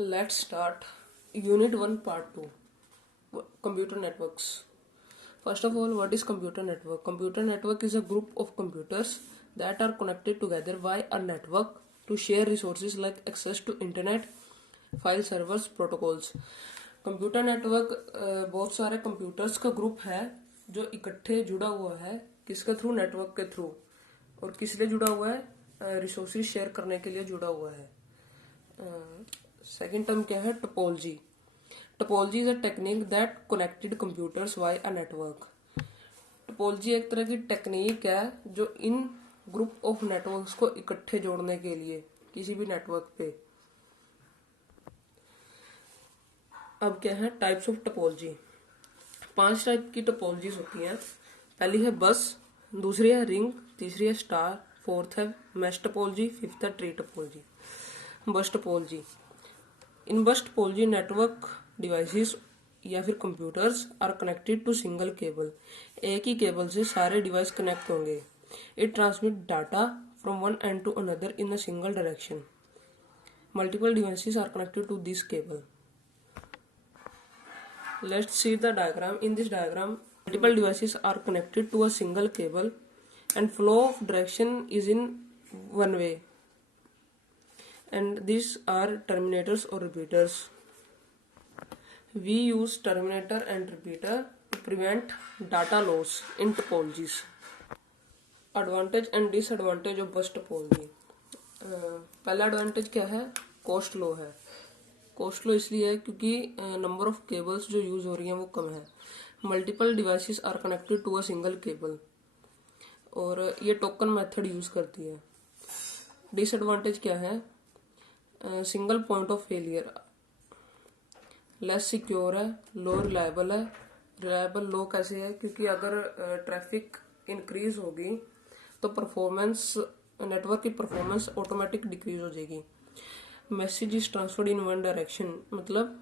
Let's start Unit 1 Part 2 Computer Networks. First of all, what is computer network? Computer network is a group of computers that are connected together by a network to share resources like access to internet, file servers, protocols. Computer network बहुत सारे computers का group है जो इकट्ठे जुड़ा हुआ है किसके थ्रू, नेटवर्क के थ्रू। और किस लिए जुड़ा हुआ है? रिसोर्सेज शेयर करने के लिए जुड़ा हुआ है। सेकेंड टर्म क्या है? Topology. Topology is a technique that connected computers why a network. Topology एक तरह की टेक्निक है जो इन ग्रुप ऑफ नेटवर्क्स को इकट्ठे जोड़ने के लिए किसी भी नेटवर्क पे। अब क्या है? Types of topology. 5 टाइप की टोपोलॉजीज होती हैं। पहली है बस, दूसरी है रिंग, तीसरी है स्टार, फोर्थ है मैश टोपोलॉजी, फिफ्थ है tree topology. Bus topology. In bus topology network devices या फिर computers are connected to single cable. एक ही केबल से सारे डिवाइस कनेक्ट होंगे। It transmit data from one end to another in a single direction. Multiple devices are connected to this cable. Let's see the diagram. In this diagram, multiple devices are connected to a single cable and flow of direction is in one way. And these are terminators or repeaters. We use terminator and repeater to prevent data loss in topologies. Advantage and disadvantage of bus topology. पहला advantage क्या है? Cost low है। Cost low इसलिए है क्योंकि number of cables जो use हो रही हैं वो कम है। Multiple devices are connected to a single cable और ये टोकन मेथड यूज करती है। डिसएडवांटेज क्या है? Single point of failure, less secure है, लो रिलायबल है। रिलायबल लो कैसे है? क्योंकि अगर ट्रैफिक इंक्रीज होगी तो परफॉर्मेंस, नेटवर्क की परफॉर्मेंस ऑटोमेटिक डिक्रीज हो जाएगी। Message is transferred in one direction, मतलब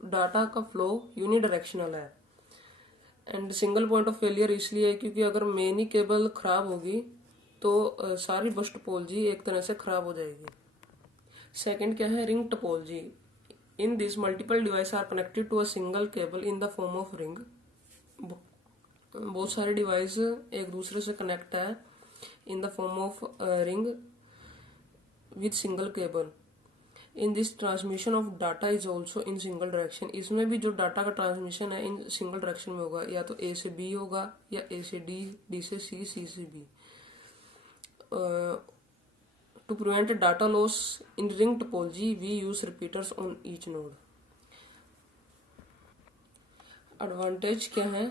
डाटा का फ्लो यूनिडायरेक्शनल है। And single point of failure इसलिए है क्योंकि अगर मेन ही केबल खराब होगी तो सारी बस टोपोलॉजी एक तरह से खराब हो जाएगी। सेकंड क्या है? Ring topology. In this multiple device are connected to a single cable in the form of ring. बहुत सारे डिवाइस एक दूसरे से कनेक्ट है in the form of ring with single cable. In this transmission of data is also in single direction. इसमें भी जो data का ट्रांसमिशन है इन सिंगल डायरेक्शन में होगा, या तो ए से बी होगा या ए से डी, डी से सी, सी से B. To prevent data loss in ring topology we use repeaters on each node. Advantage क्या है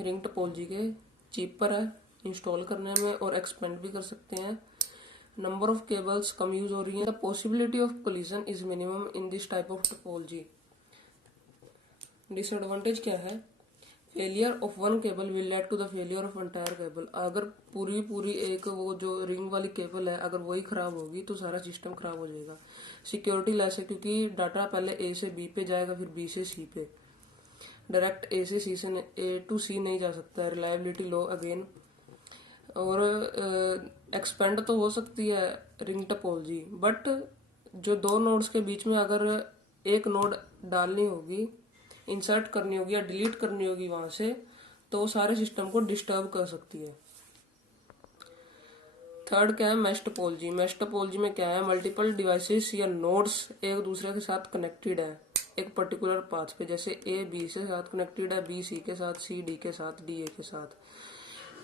रिंग टोपोलॉजी के? चीपर है इंस्टॉल करने में और एक्सपेंड भी कर सकते हैं। नंबर ऑफ केबल्स कम यूज हो रही है। The possibility of collision is minimum in this type of topology. Disadvantage क्या है? Failure of one cable will lead to the failure of entire cable. अगर पूरी एक वो जो रिंग वाली केबल है अगर वही खराब होगी तो सारा सिस्टम खराब हो जाएगा। सिक्योरिटी लेस है क्योंकि डाटा पहले ए से बी पे जाएगा फिर बी से सी पे, डायरेक्ट ए से सी से ए टू सी नहीं जा सकता। रिलायबिलिटी लो अगेन। और एक्सपेंड तो हो सकती है रिंग टोपोलॉजी, बट जो दो नोड्स के बीच में अगर एक नोड डालनी होगी, इंसर्ट करनी होगी या डिलीट करनी होगी वहां से, तो सारे सिस्टम को डिस्टर्ब कर सकती है। थर्ड क्या है? Mesh topology. मैश टोपोलॉजी में क्या है? मल्टीपल डिवाइसेस या नोड्स एक दूसरे के साथ कनेक्टेड है एक पर्टिकुलर पाथ पे। जैसे ए बी से साथ कनेक्टेड है, बी सी के साथ, सी डी के साथ, डी ए के साथ।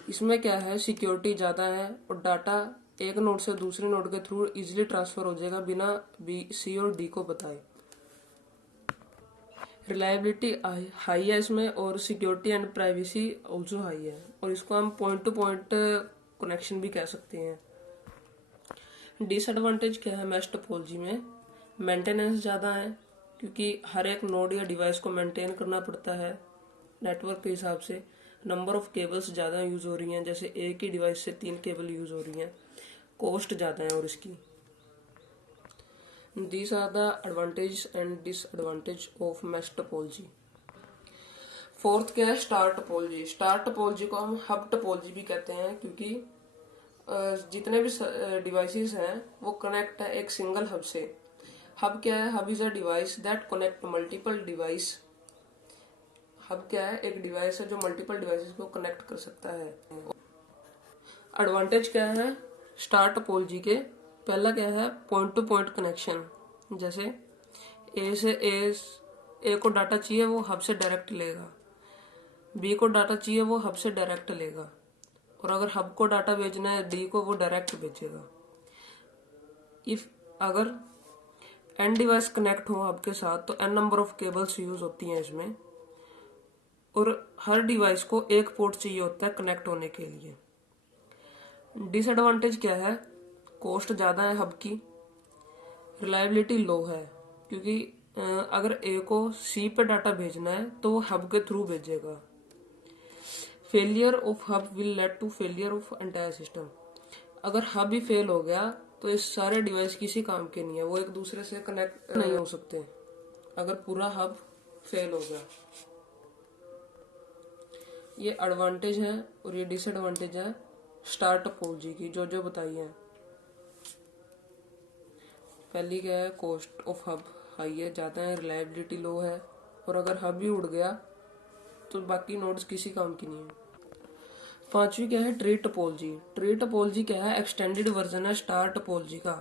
इसमें क्या है? सिक्योरिटी ज्यादा है और डाटा एक नोड से दूसरे नोड के थ्रू इजीली ट्रांसफर हो जाएगा बिना बी, सी और डी को बताए। रिलायबिलिटी हाई है इसमें और security and privacy also high है। और इसको हम पॉइंट टू पॉइंट कनेक्शन भी कह सकते हैं। डिसएडवांटेज क्या है मैश टोपोलॉजी में? मेंटेनेंस ज़्यादा है क्योंकि हर एक नोड या डिवाइस को मेंटेन करना पड़ता है नेटवर्क के हिसाब से। नंबर ऑफ केबल्स ज़्यादा यूज हो रही हैं, जैसे एक ही डिवाइस से 3 केबल यूज हो रही हैं। कॉस्ट ज़्यादा है और इसकी। These are the advantage and disadvantage of mesh topology. Fourth क्या है? Star topology. स्टार टोपोलॉजी को हम हब टोपोलॉजी भी कहते हैं क्योंकि जितने भी डिवाइसेस हैं वो कनेक्ट है एक सिंगल हब से। हब क्या है? Hub is a device that connect multiple device. Hub क्या है? एक डिवाइस है जो मल्टीपल डिवाइसेस को कनेक्ट कर सकता है। एडवांटेज क्या है स्टार टोपोलॉजी के? पहला क्या है? Point two point connection. जैसे ए को डाटा चाहिए वो हब से डायरेक्ट लेगा, बी को डाटा चाहिए वो हब से डायरेक्ट लेगा, और अगर हब को डाटा भेजना है डी को, वो डायरेक्ट भेजेगा। इफ अगर एन डिवाइस कनेक्ट हो हब के साथ तो n number of cables use होती हैं इसमें, और हर डिवाइस को एक पोर्ट चाहिए होता है कनेक्ट होने के लिए। डिसएडवांटेज क्या है? कॉस्ट ज़्यादा है हब की, रिलायबिलिटी लो है, क्योंकि अगर ए को सी पे डाटा भेजना है तो वो हब के थ्रू भेजेगा। Failure of hub will lead to failure of entire system. अगर हब ही फेल हो गया तो इस सारे डिवाइस किसी काम के नहीं है, वो एक दूसरे से कनेक्ट नहीं हो सकते अगर पूरा हब फेल हो गया। ये एडवांटेज है और ये डिसएडवांटेज है स्टार टोपोलॉजी की जो जो बताई है। पहली क्या है? कॉस्ट ऑफ हब हाई है, ज़्यादा है, रिलायबिलिटी लो है, और अगर हब ही उड़ गया तो बाकी नोड्स किसी काम की नहीं है। पांचवी क्या है? Tree topology. ट्री टोपोलॉजी क्या है? एक्सटेंडेड वर्जन है स्टार टोपोलॉजी का।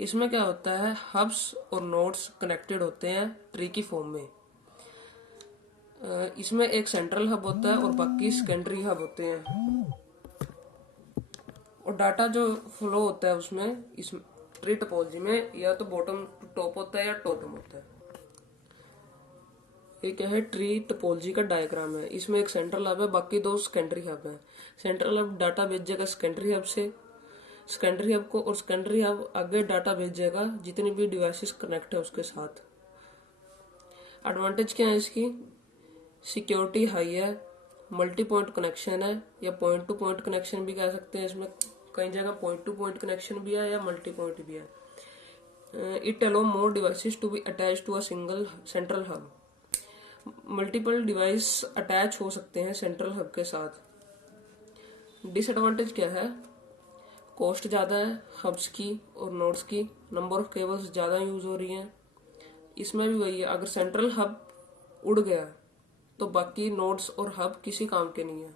इसमें क्या होता है? हब्स और नोड्स कनेक्टेड होते हैं ट्री की फॉर्म में। इसमें एक सेंट्रल हब होता है और बाकी सेकेंडरी हब होते हैं, और डाटा जो फ्लो होता है उसमें इस ट्री टोपोलॉजी में या तो बॉटम टू टॉप होता है या टॉप होता है। ये क्या है? ट्री टोपोलॉजी का डायग्राम है। इसमें एक सेंट्रल हब है, बाकी दो सेकेंडरी हब है। सेंट्रल हब डाटा भेजेगा सेकेंडरी हब से सेकेंडरी हब को, और सेकेंडरी हब आगे डाटा भेजेगा जितनी भी डिवाइसेस कनेक्ट है उसके साथ। एडवांटेज क्या है इसकी? सिक्योरिटी हाई है, मल्टी पॉइंट कनेक्शन है, या पॉइंट टू पॉइंट कनेक्शन भी कह सकते हैं। इसमें कई जगह पॉइंट टू पॉइंट कनेक्शन भी है या मल्टी पॉइंट भी है। It allow more devices to be attach to a single central hub. Multiple device attach हो सकते हैं सेंट्रल हब के साथ। डिसएडवांटेज क्या है? कॉस्ट ज़्यादा है हब्स की और नोड्स की, नंबर ऑफ केबल्स ज़्यादा यूज हो रही हैं। इसमें भी वही है, अगर सेंट्रल हब उड़ गया तो बाकी नोड्स और हब किसी काम के नहीं है।